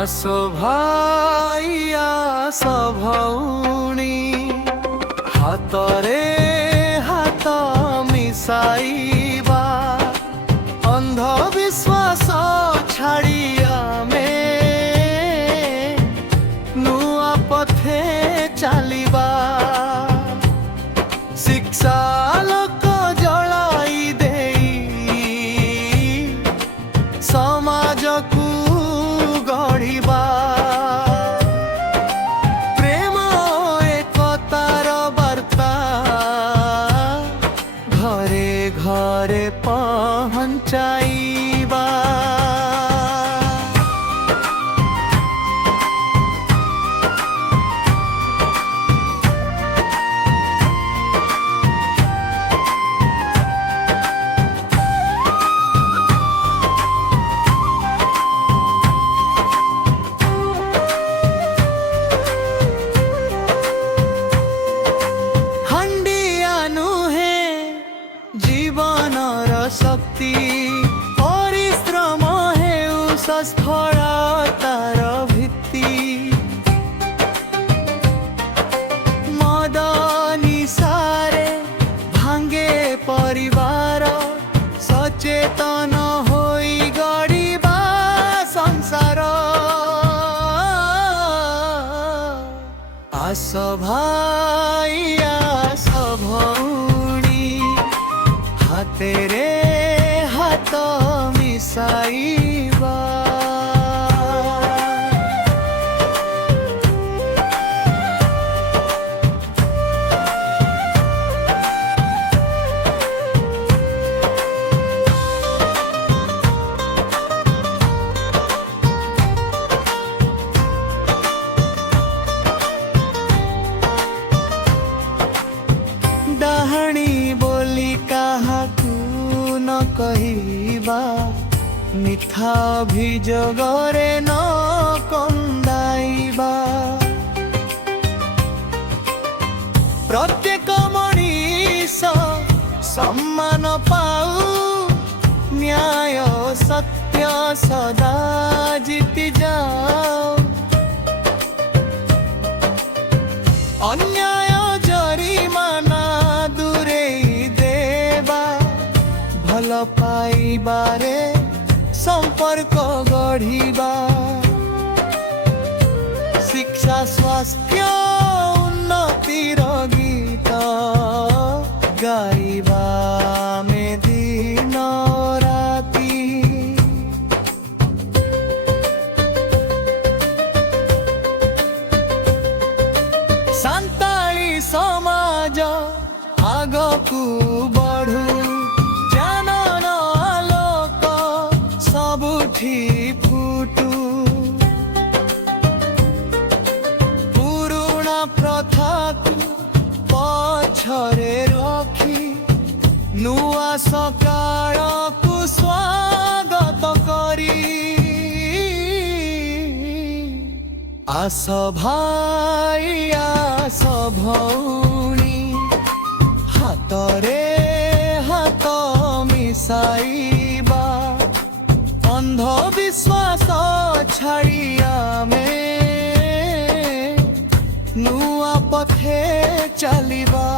आस भाई आस भौणी हातरे हात मिसाइबा अंधविश्वास छाड़ी आमे नुआ पथे चलिबा शिक्षा लोक जलाई देई समाज को गढ़िबा प्रेम एकतार वार्ता घरे घरे पहुँचाइबा। जीवनर शक्ति परिश्रम हेउ सफलतार भित्ति मद निशारे भांगे परिवार सचेतन होई गढ़िबा संसार। आस भाई आस भौणी तेरे हाथ मिसाइबा। डाहणी बोली कहा न कहिबा मिथ्या अभियोगरे न कंदाइबा। प्रत्येक मनीष सम्मान पाऊ न्याय सत्य सदा जीति जाओ अन्याय जरिमाना दूरेई देबा भल पाइबारे संपर्क गढ़िबा। शिक्षा स्वास्थ्य उन्नतिर गीत गाइबा में दिन राति संताली समाज आगकू बढ़ू जानन आलोक सबुठी फुटू पुरुणा प्रथा पछरे रखी नुआ सकाळ को स्वागत करी। आस भाई आस भौणी हातरे हात मिसाइबा अंधविश्वास छाड़ी आमे नुआ पथे चलिबा।